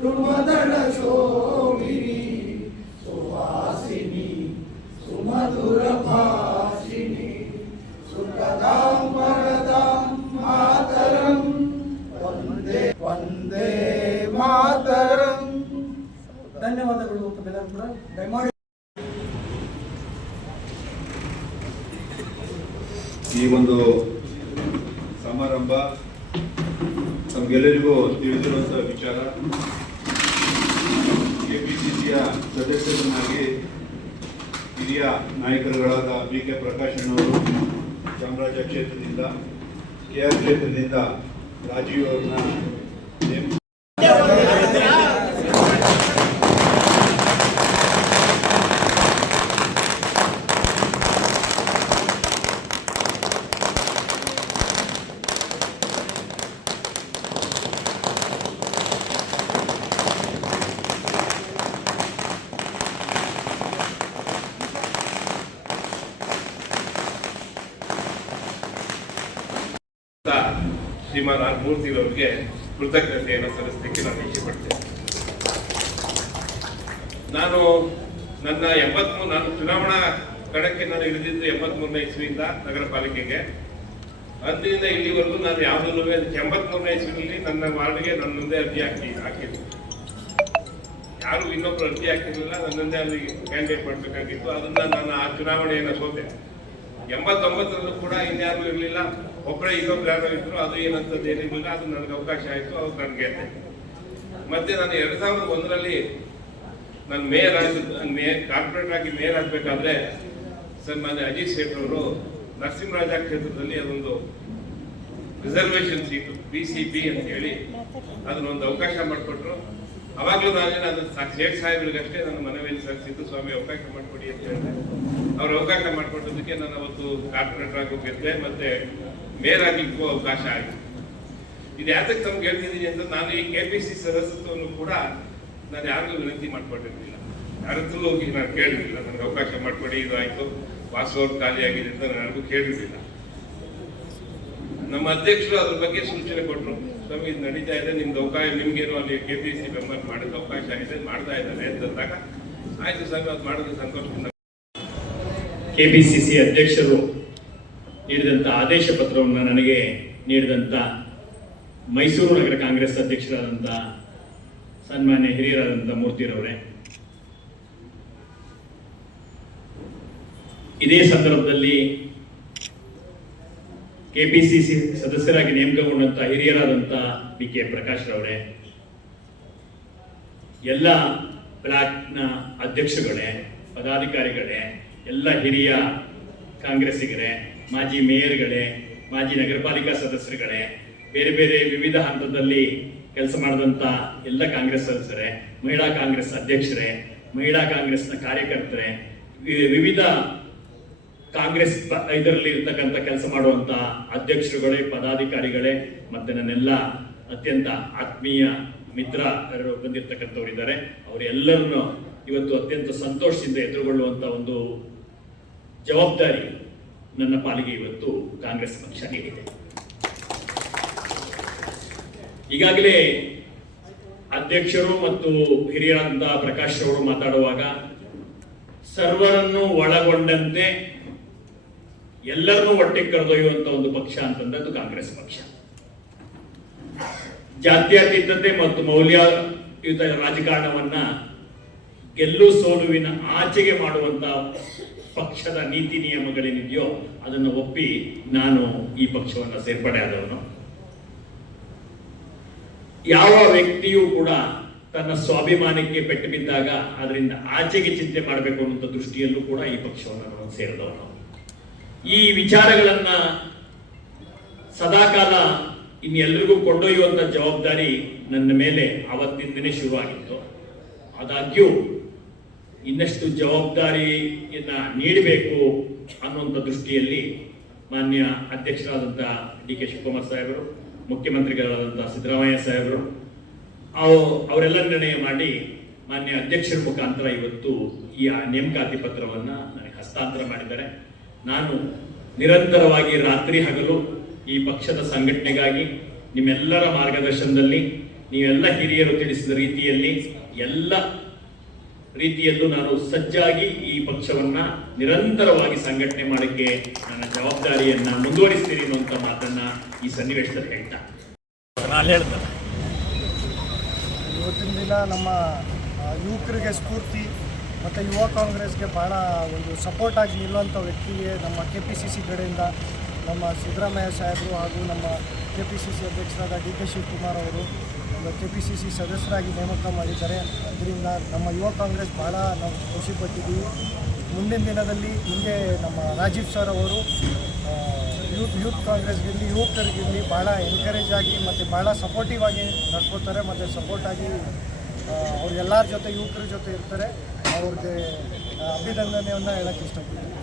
ಸುಮದಳ ಶೋಭಿನಿ ಸುವಾಸಿನಿ ಸುಮಧುರ ಭಾಷಿಣಿ ಸುಖದಾಂ ವರದಾಂ ಮಾತರಂ ವಂದೇ ವಂದೇ ಮಾತರಂ. ಧನ್ಯವಾದಗಳು ತಮ್ಮೆಲ್ಲರೂ ಕೂಡ. ದಯಮಾಡಿ ಈ ಒಂದು ಸಮಾರಂಭ ನಮಗೆಲ್ಲರಿಗೂ ತಿಳಿದಿರುವಂತಹ ವಿಚಾರ. ಕೆಪಿಸಿಸಿಯ ಸದಸ್ಯರನ್ನಾಗಿ ಹಿರಿಯ ನಾಯಕರುಗಳಾದ BK ಪ್ರಕಾಶ್ ಅಣ್ಣವರು ಚಾಮರಾಜ ಕ್ಷೇತ್ರದಿಂದ, KR ಕ್ಷೇತ್ರದಿಂದ ರಾಜೀವ್ ಅವ್ರನ್ನ ಶ್ರೀಮಾನ್ ಆರ್ ಮೂರ್ತಿಯವರಿಗೆ ಕೃತಜ್ಞತೆಯನ್ನು ಸಲ್ಲಿಸಲಿಕ್ಕೆ ನಾನು ಇಷ್ಟಪಡ್ತೇನೆ. ನಾನು ಚುನಾವಣಾ ಕಣಕ್ಕೆ ನಾನು ಇಳಿದಿದ್ದು 83ನೇ ಇಸ್ವಿಯಿಂದ ನಗರ ಪಾಲಿಕೆಗೆ. ಅಂದಿನಿಂದ ಇಲ್ಲಿವರೆಗೂ ನಾನು ಯಾವುದೂ 83ನೇ ಇಸ್ವಿನಲ್ಲಿ ನನ್ನ ವಾರ್ಡ್ಗೆ ನನ್ನದೇ ಅರ್ಜಿ ಹಾಕಿದ್ದು. ಯಾರು ಇನ್ನೊಬ್ರು ಅರ್ಜಿ ಹಾಕಿರಲಿಲ್ಲ, ನನ್ನದೇ ಅಲ್ಲಿ ಕ್ಯಾಂಡಿಡೇಟ್ ಮಾಡಬೇಕಾಗಿತ್ತು. ಅದನ್ನ ನಾನು ಆ ಚುನಾವಣೆಯನ್ನು ಸೋತೆ. 89ರಲ್ಲೂ ಕೂಡ ಇನ್ಯಾರು ಇರಲಿಲ್ಲ, ಒಬ್ಬರೇ ಇನ್ನೊಬ್ರು ಯಾರೋ ಇದ್ರು. ಅದು ಏನಂತದ್ದು ಏನಿರಲಿಲ್ಲ. ಅದು ನನಗೆ ಅವಕಾಶ ಆಯಿತು, ಅವ್ರು ನಾನು ಗೆದ್ದೆ. ಮತ್ತೆ ನಾನು 2001ರಲ್ಲಿ ನಾನು ಕಾರ್ಪೊರೇಟರ್ ಆಗಿ ಮೇಯರ್ ಆಗಬೇಕಾದ್ರೆ ಸನ್ಮಾನ್ಯ ಅಜಿತ್ ಶೇಟ್ ಅವರು ನರಸಿಂಹರಾಜ ಕ್ಷೇತ್ರದಲ್ಲಿ ಅದೊಂದು ರಿಸರ್ವೇಷನ್ ಸೀಟು BCB ಅಂತ ಹೇಳಿ ಅದನ್ನೊಂದು ಅವಕಾಶ ಮಾಡಿಕೊಟ್ರು. ಅವಾಗಲೂ ನಾನು ಶೇಟ್ ಸಾಹೇಬ್ರಿಗಷ್ಟೇ ನನ್ನ ಮನವಿಯಲ್ಲಿ ಸಲ್ಲಿಸಿದ್ದು, ಸ್ವಾಮಿ ಅವಕಾಶ ಮಾಡಿಕೊಡಿ ಅಂತ ಹೇಳಿದೆ. ಅವ್ರು ಅವಕಾಶ ಮಾಡಿಕೊಟ್ಟದಕ್ಕೆ ನಾನು ಅವತ್ತು ಕಾರ್ಪೊರೇಟರ್ ಆಗಿ ಗೆದ್ದೆ, ಮತ್ತೆ ಮೇಯರ್ ಆಗ್ಲಿಕ್ಕೂ ಅವಕಾಶ ಆಯಿತು. ಇದು ಯಾತಕ್ಕೆ ನಮ್ಗೆ ಹೇಳ್ತಿದ್ದೀನಿ ಅಂತ, ನಾನು ಈ KPCC ಸದಸ್ಯತ್ವವನ್ನು ಕೂಡ ನಾನು ಯಾರಿಗೂ ವಿನಂತಿ ಮಾಡ್ಕೊಂಡಿರಲಿಲ್ಲ, ಯಾರ ಹತ್ರ ಹೋಗಿ ನಾನು ಕೇಳಿರಲಿಲ್ಲ. ನನಗೆ ಅವಕಾಶ ಮಾಡಿಕೊಡಿ, ಇದು ಆಯಿತು, ವಾಸವ್ರು ಖಾಲಿ ಆಗಿದೆ ಅಂತ ನಾನು ಯಾರಿಗೂ ಕೇಳಿರಲಿಲ್ಲ. ನಮ್ಮ ಅಧ್ಯಕ್ಷರು ಅದ್ರ ಬಗ್ಗೆ ಸೂಚನೆ ಕೊಟ್ಟರು, ಸ್ವಾಮಿ ಇದು ನಡೀತಾ ಇದೆ, ನಿಮ್ದು ಅವಕಾಶ, ನಿಮ್ಗೇನು ಅಲ್ಲಿ KPCC ಮೆಂಬರ್ ಮಾಡೋದು ಅವಕಾಶ ಆಗಿದೆ, ಮಾಡ್ತಾ ಇದ್ದಾರೆ ಅಂತಂದಾಗ ಆಯ್ತು ಸ್ವಾಮಿ, ಅದು ಮಾಡೋದು ಸಂತೋಷ. KPCC ಅಧ್ಯಕ್ಷರು ನೀಡಿದಂಥ ಆದೇಶ ಪತ್ರವನ್ನು ನನಗೆ ನೀಡಿದಂಥ ಮೈಸೂರು ನಗರ ಕಾಂಗ್ರೆಸ್ ಅಧ್ಯಕ್ಷರಾದಂಥ ಸನ್ಮಾನ್ಯ ಹಿರಿಯರಾದಂಥ ಮೂರ್ತಿರವರೇ, ಇದೇ ಸಂದರ್ಭದಲ್ಲಿ KPCC ಸದಸ್ಯರಾಗಿ ನೇಮಕಗೊಂಡಂಥ ಹಿರಿಯರಾದಂಥ BK ಪ್ರಕಾಶ್ ರವರೇ, ಎಲ್ಲ ಬ್ಲಾಕ್ನ ಅಧ್ಯಕ್ಷಗಳೇ, ಪದಾಧಿಕಾರಿಗಳೇ, ಎಲ್ಲ ಹಿರಿಯ ಕಾಂಗ್ರೆಸ್ಸಿಗರೇ, ಮಾಜಿ ಮೇಯರ್ಗಳೇ, ಮಾಜಿ ನಗರ ಪಾಲಿಕಾ ಸದಸ್ಯರುಗಳೇ, ಬೇರೆ ಬೇರೆ ವಿವಿಧ ಹಂತದಲ್ಲಿ ಕೆಲಸ ಮಾಡಿದಂಥ ಎಲ್ಲ ಕಾಂಗ್ರೆಸ್ ಸದಸ್ಯರೇ, ಮಹಿಳಾ ಕಾಂಗ್ರೆಸ್ ಅಧ್ಯಕ್ಷರೇ, ಮಹಿಳಾ ಕಾಂಗ್ರೆಸ್ನ ಕಾರ್ಯಕರ್ತರೇ, ವಿವಿಧ ಕಾಂಗ್ರೆಸ್ ಇದರಲ್ಲಿ ಇರ್ತಕ್ಕಂಥ ಕೆಲಸ ಮಾಡುವಂಥ ಅಧ್ಯಕ್ಷರುಗಳೇ, ಪದಾಧಿಕಾರಿಗಳೇ, ಮತ್ತೆ ನನ್ನೆಲ್ಲ ಅತ್ಯಂತ ಆತ್ಮೀಯ ಮಿತ್ರರು ಬಂದಿರತಕ್ಕಂಥವ್ರು ಇದ್ದಾರೆ. ಅವರೆಲ್ಲರನ್ನು ಇವತ್ತು ಅತ್ಯಂತ ಸಂತೋಷದಿಂದ ಎದುರುಗೊಳ್ಳುವಂಥ ಒಂದು ಜವಾಬ್ದಾರಿ ನನ್ನ ಪಾಲಿಗೆ ಇವತ್ತು ಕಾಂಗ್ರೆಸ್ ಪಕ್ಷ ನೀಡಿದೆ. ಈಗಾಗಲೇ ಅಧ್ಯಕ್ಷರು ಮತ್ತು ಹಿರಿಯರಾದಂತಹ ಪ್ರಕಾಶ್ ಅವರು ಮಾತಾಡುವಾಗ ಸರ್ವರನ್ನು ಒಳಗೊಂಡಂತೆ ಎಲ್ಲರನ್ನೂ ಒಟ್ಟಿಗೆ ಕರೆದೊಯ್ಯುವಂತ ಒಂದು ಪಕ್ಷ ಅಂತಂದ್ರೆ ಅದು ಕಾಂಗ್ರೆಸ್ ಪಕ್ಷ. ಜಾತ್ಯತೀತತೆ ಮತ್ತು ಮೌಲ್ಯಯುತ ರಾಜಕಾರಣವನ್ನ ಗೆಲ್ಲು ಸೋಲುವಿನ ಆಚೆಗೆ ಮಾಡುವಂತ ಪಕ್ಷದ ನೀತಿ ನಿಯಮಗಳೇನಿದೆಯೋ ಅದನ್ನು ಒಪ್ಪಿ ನಾನು ಈ ಪಕ್ಷವನ್ನು ಸೇರ್ಪಡೆ ಆದವನು. ಯಾವ ವ್ಯಕ್ತಿಯೂ ಕೂಡ ತನ್ನ ಸ್ವಾಭಿಮಾನಕ್ಕೆ ಪೆಟ್ಟು ಬಿದ್ದಾಗ ಅದರಿಂದ ಆಚೆಗೆ ಚಿಂತೆ ಮಾಡಬೇಕು ಅನ್ನುವಂಥ ದೃಷ್ಟಿಯಲ್ಲೂ ಕೂಡ ಈ ಪಕ್ಷವನ್ನು ನಾನು ಸೇರಿದವನು. ಈ ವಿಚಾರಗಳನ್ನ ಸದಾಕಾಲ ಇನ್ನೆಲ್ಲರಿಗೂ ಕೊಂಡೊಯ್ಯುವಂತ ಜವಾಬ್ದಾರಿ ನನ್ನ ಮೇಲೆ ಆವತ್ತಿಂದನೇ ಶುರುವಾಗಿತ್ತು. ಆದಾಗ್ಯೂ ಇನ್ನಷ್ಟು ಜವಾಬ್ದಾರಿಯನ್ನ ನೀಡಬೇಕು ಅನ್ನುವಂಥ ದೃಷ್ಟಿಯಲ್ಲಿ ಮಾನ್ಯ ಅಧ್ಯಕ್ಷರಾದಂಥ DK ಶಿವಕುಮಾರ್ ಸಾಹೇಬರು, ಮುಖ್ಯಮಂತ್ರಿಗಳಾದಂಥ ಸಿದ್ದರಾಮಯ್ಯ ಸಾಹೇಬರು ಅವರೆಲ್ಲ ನಿರ್ಣಯ ಮಾಡಿ ಮಾನ್ಯ ಅಧ್ಯಕ್ಷರ ಮುಖಾಂತರ ಇವತ್ತು ಈ ನೇಮಕಾತಿ ಪತ್ರವನ್ನು ನನಗೆ ಹಸ್ತಾಂತರ ಮಾಡಿದ್ದಾರೆ. ನಾನು ನಿರಂತರವಾಗಿ ರಾತ್ರಿ ಹಗಲು ಈ ಪಕ್ಷದ ಸಂಘಟನೆಗಾಗಿ ನಿಮ್ಮೆಲ್ಲರ ಮಾರ್ಗದರ್ಶನದಲ್ಲಿ ನೀವೆಲ್ಲ ಹಿರಿಯರು ತಿಳಿಸಿದ ರೀತಿಯಲ್ಲಿ ಎಲ್ಲ ರೀತಿಯಲ್ಲೂ ನಾನು ಸಜ್ಜಾಗಿ ಈ ಪಕ್ಷವನ್ನ ನಿರಂತರವಾಗಿ ಸಂಘಟನೆ ಮಾಡಕ್ಕೆ ನನ್ನ ಜವಾಬ್ದಾರಿಯನ್ನ ಮುಂದುವರಿಸ್ತೀನಿ ಅನ್ನುವಂಥ ಮಾತನ್ನ ಈ ಸನ್ನಿವೇಶದಲ್ಲಿ ಹೇಳ್ತಾ ನಾನು ಹೇಳ್ದೆ. ಇವತ್ತಿನ ದಿನ ನಮ್ಮ ಯುವಕರಿಗೆ ಸ್ಫೂರ್ತಿ ಮತ್ತು ಯುವ ಕಾಂಗ್ರೆಸ್ಗೆ ಭಾಳ ಒಂದು ಸಪೋರ್ಟ್ ಆಗಿ ನಿಲ್ಲುವಂಥ ವ್ಯಕ್ತಿಗೆ ನಮ್ಮ KPCC ಕಡೆಯಿಂದ ನಮ್ಮ ಸಿದ್ದರಾಮಯ್ಯ ಸಾಹೇಬರು ಹಾಗೂ ನಮ್ಮ KPCC ಅಧ್ಯಕ್ಷರಾದ DK ಶಿವಕುಮಾರ್ ಅವರು KPCC ಸದಸ್ಯರಾಗಿ ನೇಮಕ ಮಾಡಿದ್ದಾರೆ. ಅದರಿಂದ ನಮ್ಮ ಯುವ ಕಾಂಗ್ರೆಸ್ ಭಾಳ ನಾವು ಖುಷಿಪಟ್ಟಿದ್ದೀವಿ. ಮುಂದಿನ ದಿನದಲ್ಲಿ ಹಿಂಗೆ ನಮ್ಮ ರಾಜೀವ್ ಸರ್ ಅವರು ಯೂತ್ ಕಾಂಗ್ರೆಸ್ಗಿರಲಿ ಯುವಕರಿಗಿರಲಿ ಭಾಳ ಎನ್ಕರೇಜ್ ಆಗಿ ಮತ್ತು ಭಾಳ ಸಪೋರ್ಟಿವ್ ಆಗಿ ನಡ್ಕೋತಾರೆ ಮತ್ತು ಸಪೋರ್ಟಾಗಿ ಅವ್ರು ಎಲ್ಲರ ಜೊತೆ ಯುವಕರ ಜೊತೆ ಇರ್ತಾರೆ. ಅವ್ರಿಗೆ ಅಭಿನಂದನೆಯನ್ನು ಹೇಳೋಕ್ಕೆ ಇಷ್ಟಪಡ್ತೀನಿ.